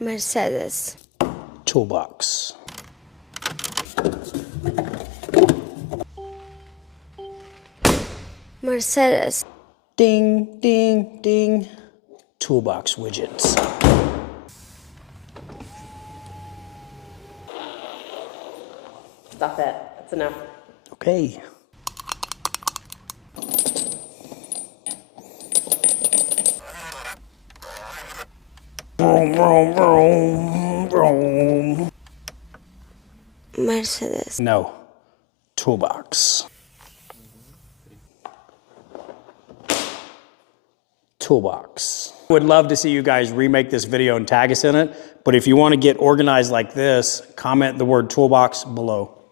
Mercedes. Toolbox. Mercedes. Ding, ding, ding. Toolbox widgets. Stop that. That's enough. Okay. Vroom, vroom, vroom, vroom. Mercedes. No. Toolbox. Toolbox. Would love to see you guys remake this video and tag us in it, but if you want to get organized like this, comment the word toolbox below.